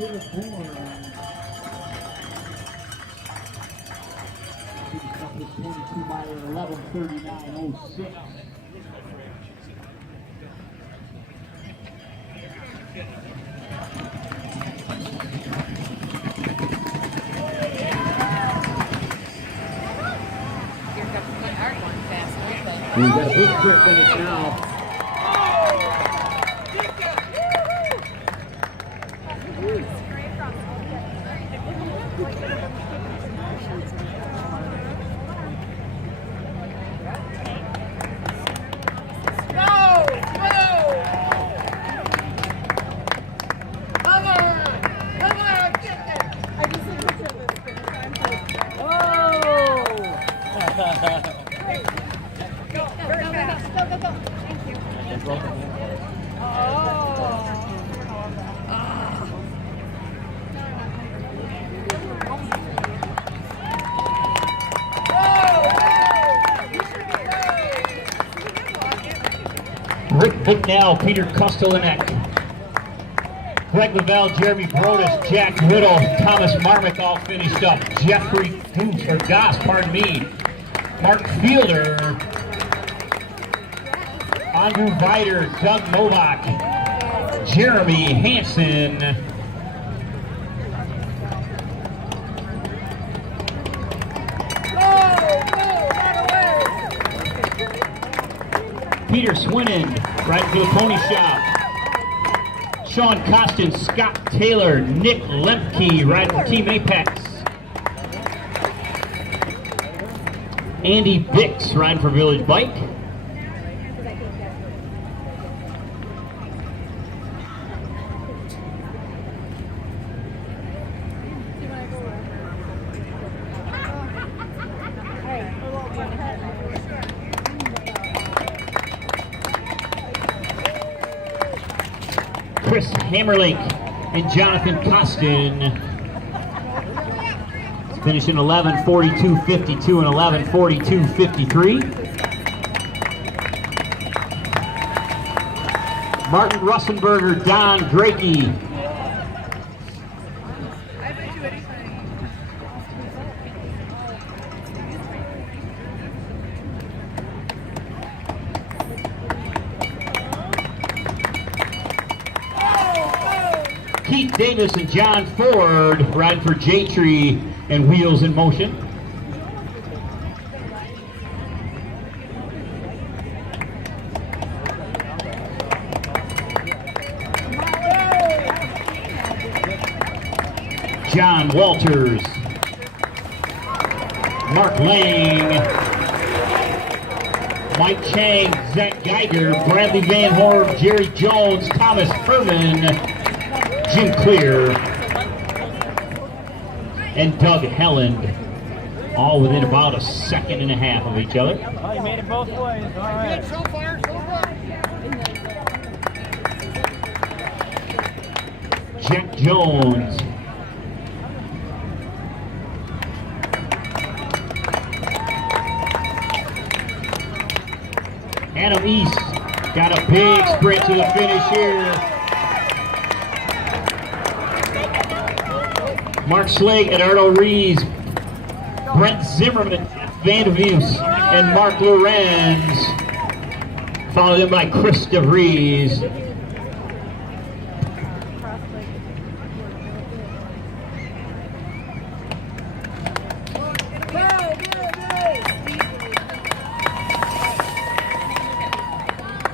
22 by 11:39.06. We've got a big quick finish now. Rick Bicknell, Peter Kostelinek, Greg Lavelle, Jeremy Brodus, Jack Whittle, Thomas Marmick all finished up. Jeffrey Goss, Mark Fielder, Andrew Vider, Doug Novak, Jeremy Hansen, Peter Swinnen, riding for the Pony Shop. Sean Costin, Scott Taylor, Nick Lemke, riding for Team Apex. Andy Bix, riding for Village Bike. Chris Hammerlink and Jonathan Costin. It's finishing 11:42.52 and 11:42.53. Martin Russenberger, Don Drakey. Keith Davis and John Ford riding for J-Tree and Wheels in Motion. John Walters, Mark Lang, Mike Chang, Zach Geiger, Bradley Van Horn, Jerry Jones, Thomas Herman, Jim Clear, and Doug Helland, all within about a second and a half of each other. Oh, you made it both ways. All right. So far, so far. Jack Jones, Adam East got a big sprint to the finish here. Mark Slade, Eduardo Rees, Brent Zimmerman, Van Vlies, and Mark Lorenz, followed in by Chris DeVries.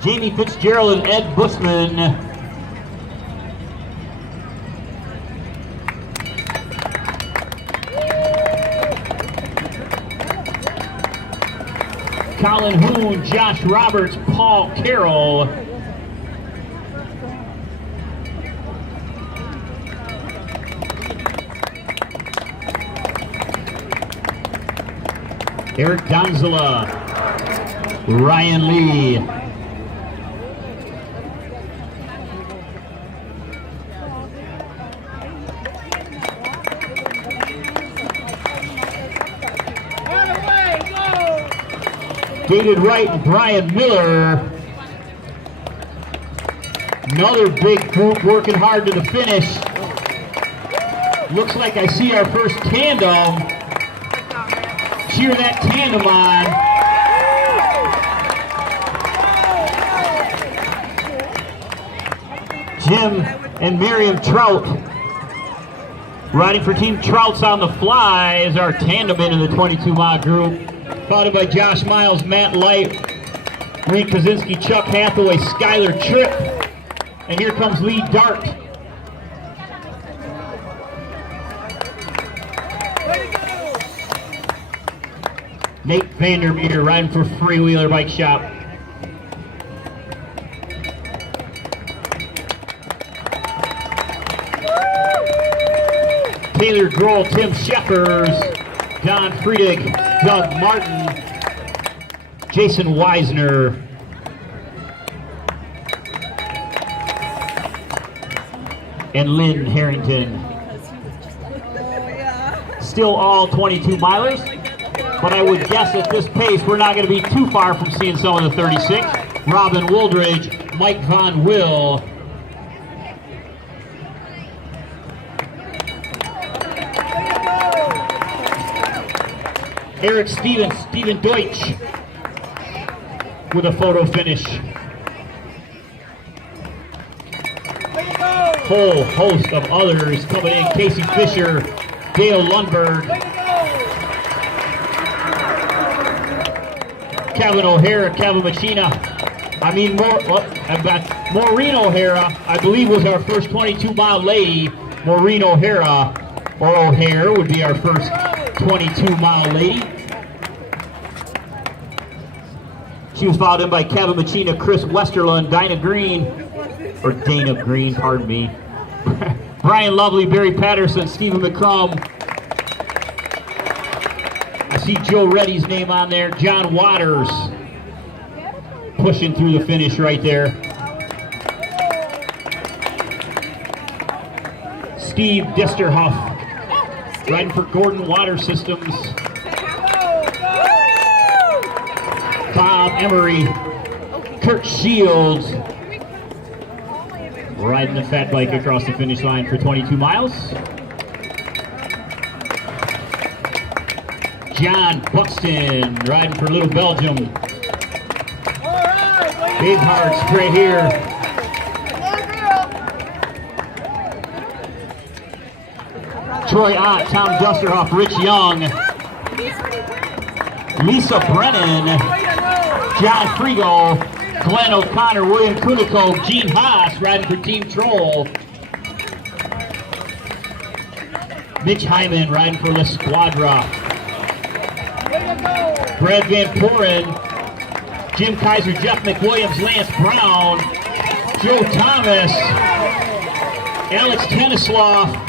Jamie Fitzgerald and Ed Bushman. Colin Hoon, Josh Roberts, Paul Carroll. Eric Donzela, Ryan Lee. David Wright and Brian Miller. Another big group working hard to the finish. Looks like I see our first tandem. Cheer that tandem on. Jim and Miriam Trout riding for Team Trout's on the Fly is our tandem into the 22-mile group. Followed by Josh Miles, Matt Light, Reed Kaczynski, Chuck Hathaway, Skylar Tripp. And here comes Lee Dart. Nate Vandermeer riding for Freewheeler Bike Shop. Taylor Grohl, Tim Sheffers, Don Friedig, Doug Martin, Jason Weisner. And Lynn Harrington. Still all 22 milers, but I would guess at this pace we're not going to be too far from seeing some of the 36. Robin Wooldridge, Mike Von Will. Eric Stevens, Steven Deutsch with a photo finish. Whole host of others coming in. Casey Fisher, Dale Lundberg, Kevin O'Hara, Kevin Machina. I've got Maureen O'Hara, I believe was our first 22-mile lady. Maureen O'Hara, or O'Hare, would be our first 22-mile lady. She was followed in by Kevin Machina, Chris Westerlund, Dana Green, pardon me. Brian Lovely, Barry Patterson, Stephen McCrum. I see Joe Reddy's name on there. John Waters pushing through the finish right there. Steve Disterhoff riding for Gordon Water Systems. Bob Emery, Kurt Shields riding the fat bike across the finish line for 22 miles. John Buxton riding for Little Belgium. Big hearts right here. Troy Ott, Tom Dusterhoff, Rich Young, Lisa Brennan, John Frigo, Glenn O'Connor, William Kuniko, Gene Haas riding for Team Troll. Mitch Hyman riding for La Squadra. Brad Van Poren, Jim Kaiser, Jeff McWilliams, Lance Brown, Joe Thomas, Alex Tenisloff.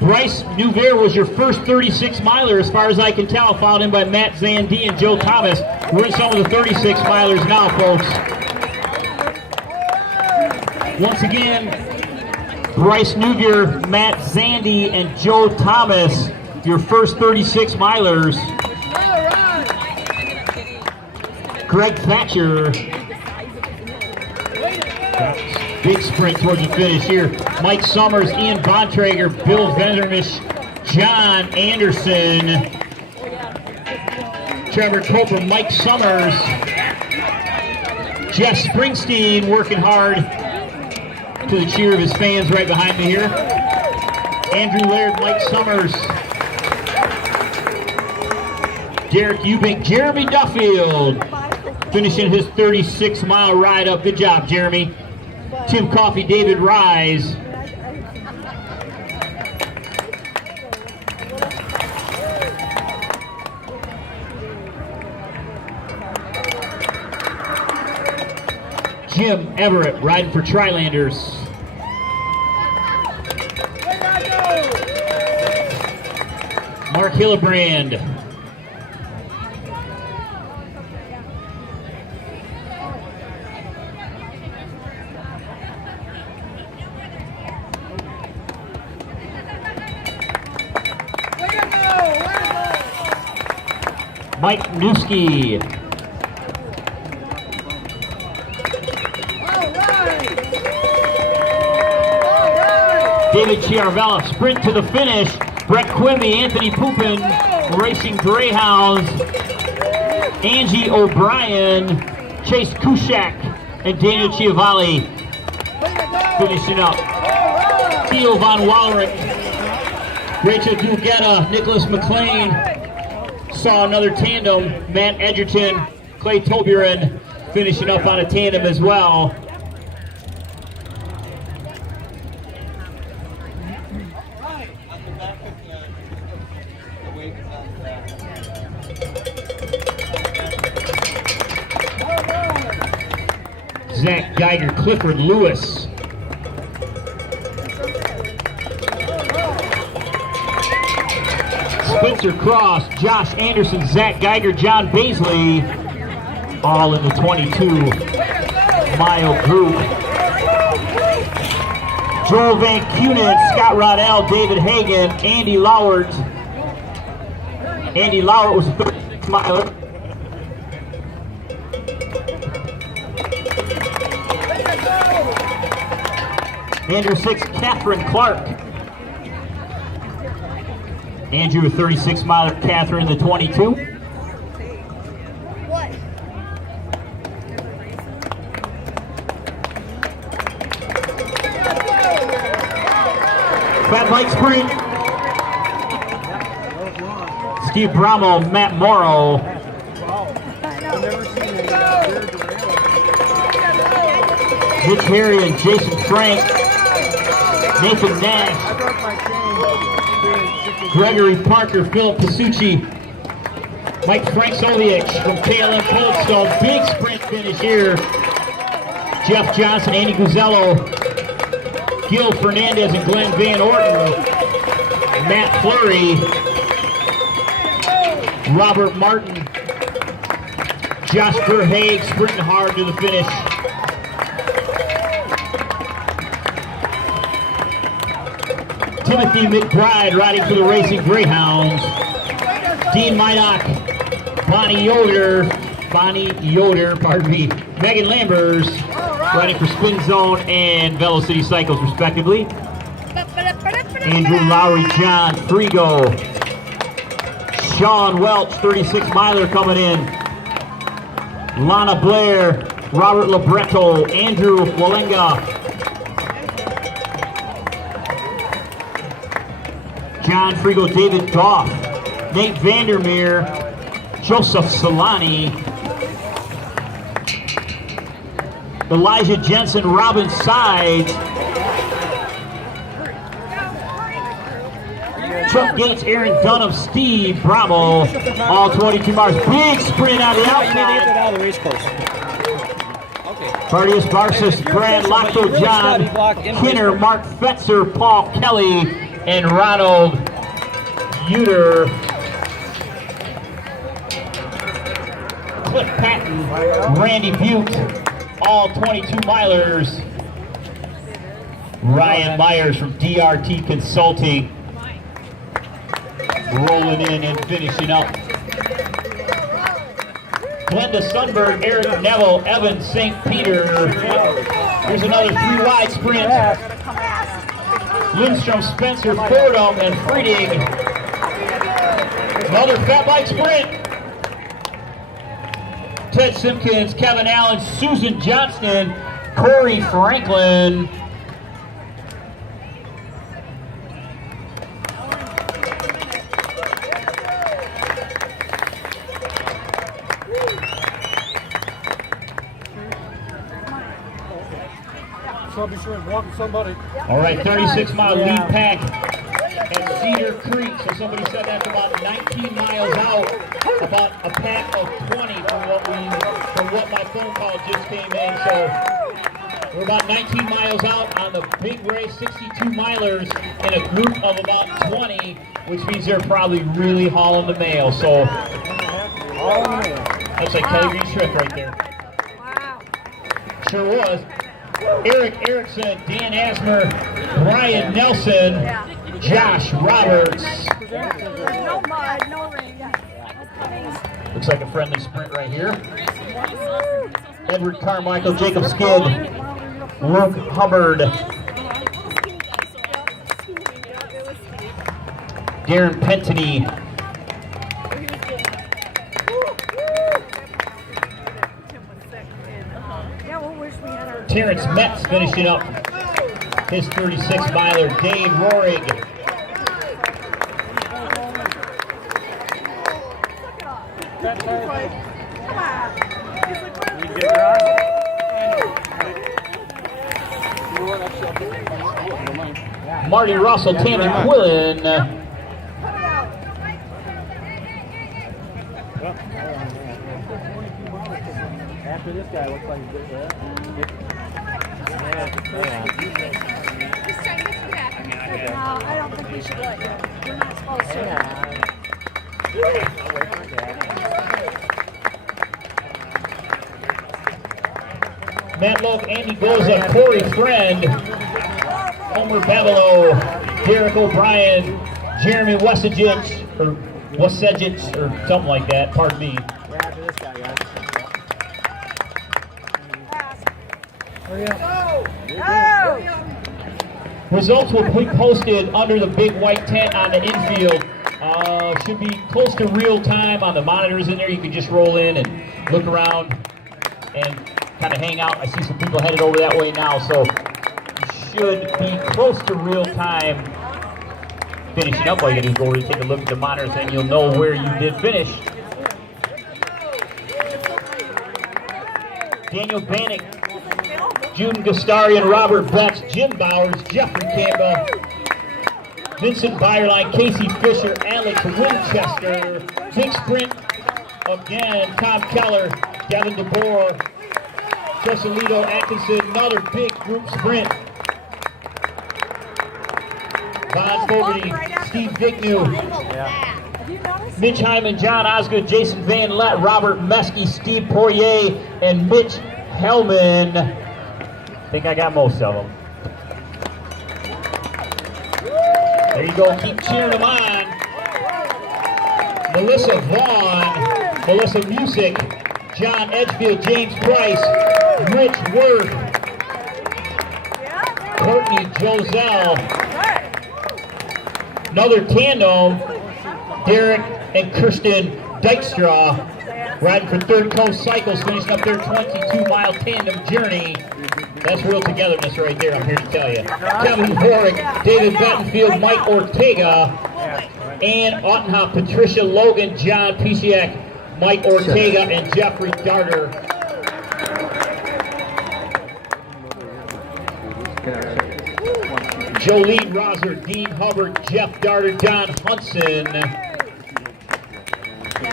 Bryce Newver was your first 36 miler as far as I can tell, followed in by Matt Zandi and Joe Thomas. We're in some of the 36 milers now, folks. Once again, Bryce Newver, Matt Zandi, and Joe Thomas, your first 36 milers. Greg Thatcher. Big sprint towards the finish here. Mike Summers, Ian Bontrager, Bill Vandermish, John Anderson, Trevor Coper, Mike Summers, Jeff Springsteen working hard to the cheer of his fans right behind me here. Andrew Laird, Mike Summers, Derek Eubank, Jeremy Duffield finishing his 36-mile ride up. Good job, Jeremy. Tim Coffey, David Rise. Jim Everett riding for Trilanders. Mark Hillebrand. Mike Newski. David Chiarvella sprint to the finish. Brett Quimby, Anthony Poupin, Racing Greyhounds, Angie O'Brien, Chase Kushak, and Daniel Chiavalli finishing up. Theo Von Wallerick, Rachel Dugetta, Nicholas McLean. Saw another tandem, Matt Edgerton, Clay Toburin finishing up on a tandem as well. Zach Geiger, Clifford Lewis. Spencer Cross, Josh Anderson, Zach Geiger, John Baisley, all in the 22-mile group. Joel Van Kunen, Scott Rodell, David Hagan, Andy Lowert. Andy Lowert was the 36-miler. Andrew 6, Catherine Clark. Andrew, a 36-miler, Catherine, the 22. What? Fat bike sprint. Steve Bramo, Matt Morrow. Mitch Harry and Jason Frank. Nathan Nash. Gregory Parker, Philip Pasucci, Mike Franksovic from KLM Coldstone. Big sprint finish here. Jeff Johnson, Andy Guzzello, Gil Fernandez, and Glenn Van Orton. Matt Fleury, Robert Martin, Josh Verhaeg sprinting hard to the finish. Timothy McBride riding for the Racing Greyhounds. Dean Minock, Bonnie Yoder, pardon me, Megan Lambers riding for Spin Zone and Velocity Cycles respectively. Andrew Lowry, John Frigo, Sean Welch, 36-miler coming in. Lana Blair, Robert Libretto, Andrew Walenga, John Frigo, David Goff, Nate Vandermeer, Joseph Solani, Elijah Jensen, Robin Sides, Chuck Gates, Aaron Dunham, Steve Bramo, all 22 miles. Big sprint on the outside. Bardius Barsis, Brad Locto, John Kinner, Mark Fetzer, Paul Kelly, and Ronald Uter. Cliff Patton, Randy Butte, all 22 milers. Ryan Myers from DRT Consulting rolling in and finishing up. Glenda Sundberg, Eric Neville, Evan St. Peter. Here's another 3-wide sprint. Lindstrom, Spencer, Fordham, and Frieding. Another fat bike sprint. Ted Simpkins, Kevin Allen, Susan Johnston, Corey Franklin. So be sure and walk with somebody. All right, 36-mile lead pack at Cedar Creek. So somebody said that's about 19 miles out, about a pack of 20 from what my phone call just came in. So we're about 19 miles out on the big race, 62 milers in a group of about 20, which means they're probably really hauling the mail. So that's like Kelly Green's trip right there. Wow. Sure was. Eric Erickson, Dan Asmer, Brian Nelson, Josh Roberts. No mud, no rain. Looks like a friendly sprint right here. Edward Carmichael, Jacob Skid, Luke Hubbard, Darren Pentony. Yeah, we wish we had our. Terrence Metz finishing up his 36-miler. Dave Rohrig. Come on. Marty Russell, Tammy Quillen. After this guy looks like he's good there. No, I don't think we should let you. You're not supposed to. Matt Loke, Andy Goza, Corey Friend, Homer Babelo, Derek O'Brien, Jeremy Wesegich, or something like that, pardon me. After this guy, guys. Results will be posted under the big white tent on the infield. Should be close to real time on the monitors in there. You can just roll in and look around and kind of hang out. I see some people headed over that way now, so you should be close to real time finishing up. All you gotta do is go over and take a look at the monitors and you'll know where you did finish. Daniel Bannock, June Gustarian, Robert Betts, Jim Bowers, Jeffrey Campbell, Vincent Byerline, Casey Fisher, Alex Winchester. Big sprint again, Tom Keller, Devin DeBoer, Joselito Atkinson, another big group sprint. Von Fogarty, Steve Dignew, Mitch Hyman, John Osgood, Jason Van Lett, Robert Meskey, Steve Poirier, and Mitch Hellman. I think I got most of them. There you go, keep cheering them on. Melissa Vaughn, Melissa Music, John Edgefield, James Price, Rich Worth, Courtney Joselle. Another tandem, Derek and Kirsten Dykstra, riding for Third Coast Cycles, finishing up their 22-mile tandem journey. That's real togetherness right there, I'm here to tell you. Kevin Horick, David Bettenfield, Mike Ortega, Ann Ottenhoff, Patricia Logan, John Pisiak, Mike Ortega, and Jeffrey Darter. Jolene Roser, Dean Hubbard, Jeff Darter, Don Hudson.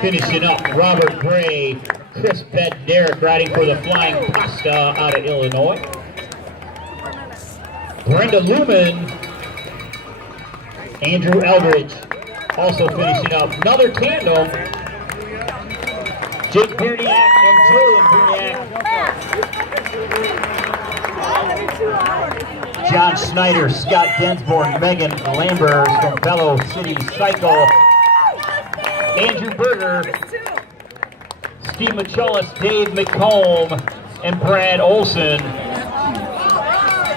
Finishing up, Robert Gray, Chris Bednarik riding for the Flying Pasta out of Illinois. Brenda Lumen, Andrew Eldridge also finishing up. Another tandem, Jake Berniak and Julian Berniak. John Snyder, Scott Densborn, Megan Lambers from Bellow City Cycle. Andrew Berger, Steve Macholas, Dave McComb, and Brad Olson.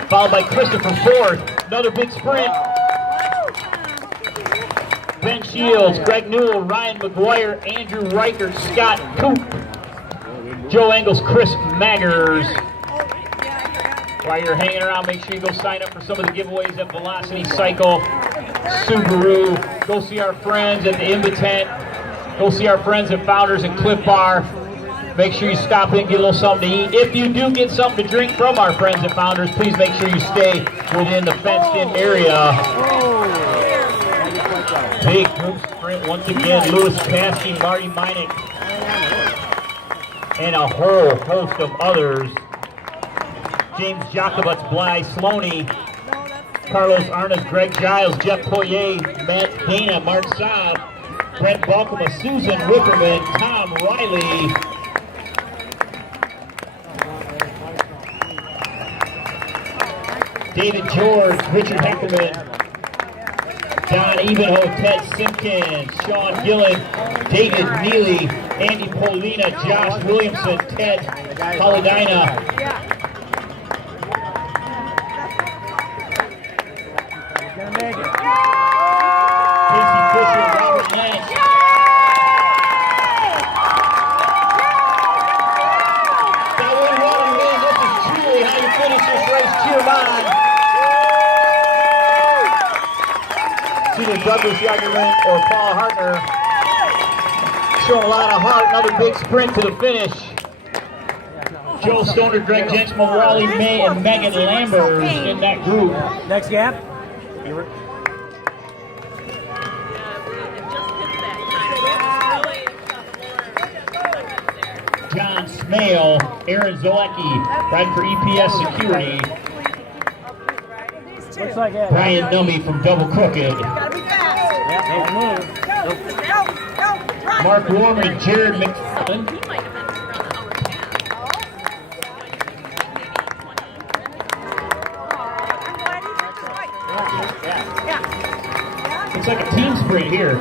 Followed by Christopher Ford. Another big sprint. Ben Shields, Greg Newell, Ryan McGuire, Andrew Reichert, Scott Coop, Joe Engels, Chris Maggers. While you're hanging around, make sure you go sign up for some of the giveaways at Velocity Cycle, Subaru. Go see our friends at the Inva Tent. Go see our friends at Founders and Cliff Bar. Make sure you stop in and get a little something to eat. If you do get something to drink from our friends at Founders, please make sure you stay within the fenced-in area. Big group sprint once again. Louis Paskey, Marty Meinik, and a whole host of others. James Jacobitz, Bly Sloaney, Carlos Arnas, Greg Giles, Jeff Poirier, Matt Dana, Mark Saab, Brent Balkema, Susan Wickerman, Tom Riley. David George, Richard Heckerman, Don Evenhoe, Ted Simpkins, Sean Gillen, David Neely, Andy Polina, Josh Williamson, Ted Polidina. Casey Douglas Yagerman or Paul Hartner. Showing a lot of heart. Another big sprint to the finish. Joe Stoner, Greg Jensen, Wally May, and Megan Lambers in that group. Next gap. John Smale, Aaron Zolecki, riding for EPS Security. Looks like it. Brian Nummy from Double Crooked. Gotta be fast. Don't move. Go. Run. Mark Warman and Jared McFarland. Looks like a team sprint here.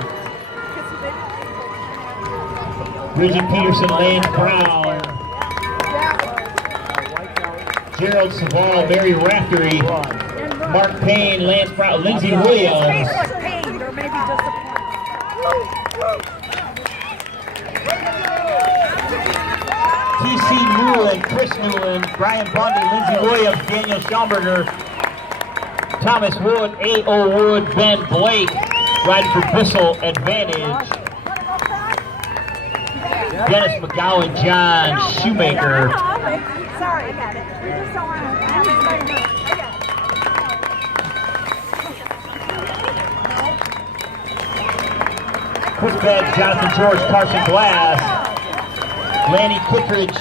Bridget Peterson, Lance Brown, Gerald Saval, Mary Raftery, Mark Payne, Lance Brown, Lindsay Williams. Pain or maybe disappointment. TC Newland, Chris Newland, Brian Bundy, Lindsay Williams, Daniel Schaumburger, Thomas Wood, A.O. Wood, Ben Blake, riding for Bissell Advantage. Dennis McGowan, John Shoemaker. Sorry, I got it. We just don't want to. Chris Bagg, Jonathan George, Carson Glass, Lanny Kittredge,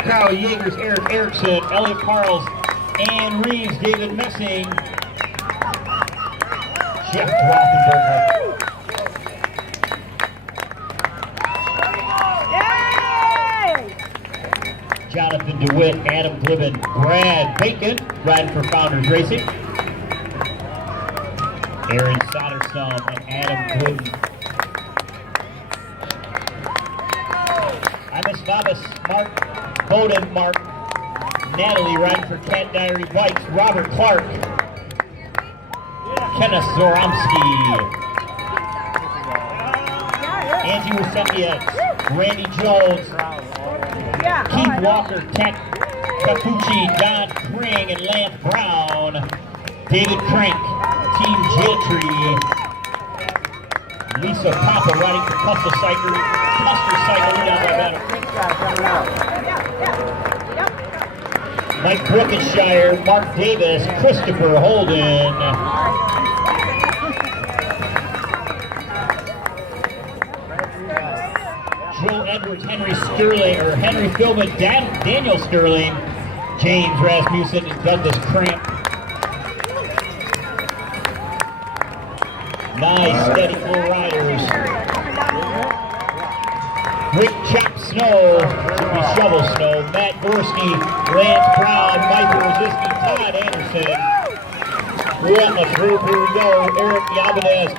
Carl Yeagers, Eric Erickson, Elliot Parles, Ann Reeves, David Messing, Jeff Rothenberger. Jonathan DeWitt, Adam Glibben, Brad Bacon, riding for Founders Racing. Aaron Soderstrom and Adam Glibben. Imus Vavas, Mark Bowden, Mark Natalie, riding for Cat Diary Bikes. Robert Clark, Kenneth Zoromski, Angie Wisendia, Randy Jones, Keith Walker, Kat Capucci, Don Kring, and Lance Brown. David Crank, Team J-Tree. Lisa Papa riding for Custer Cycle down by Battle. Mike Brookshire, Mark Davis, Christopher Holden. Joe Edwards, Henry Sterling, or Henry Philbin, Daniel Sterling, James Rasmussen, and Douglas Cramp. Nice, steady flow riders. Rick Chop Snow, should be Shovel Snow, Matt Gorski, Lance Brown, Michael Rosiski, Todd Anderson. What a group, here we go. Eric Yabanez,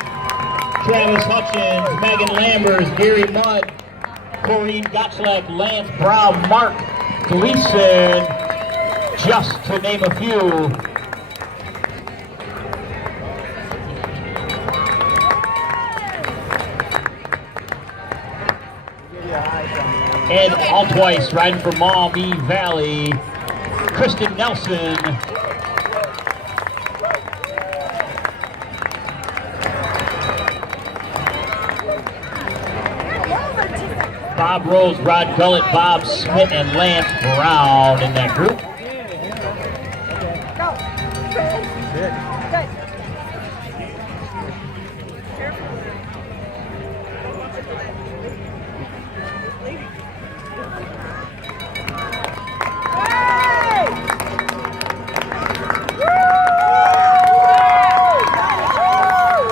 Travis Hutchins, Megan Lambers, Gary Mudd, Corrine Gottschalk, Lance Brown, Mark Gleason, just to name a few. Ed Altweiss riding for Maumee Valley, Kristen Nelson, Bob Rose, Rod Gullett, Bob Smith, and Lance Brown in that group.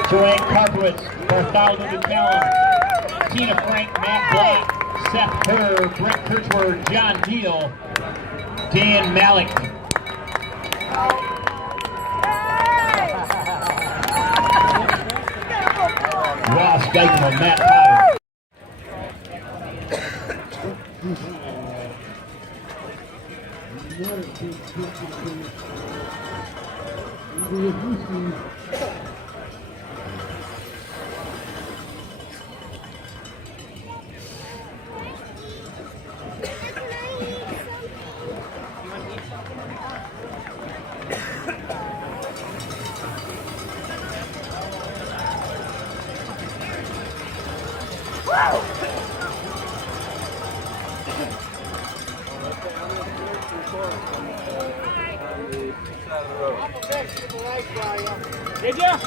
Joanne Karpowitz, Bartholomew McCallum, Tina Frank, Matt Black, Seth Kerr, Brent Kirchward, John Deal, Dan Malik. Ross Geithner, Matt Potter. Did ya?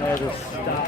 I had to stop.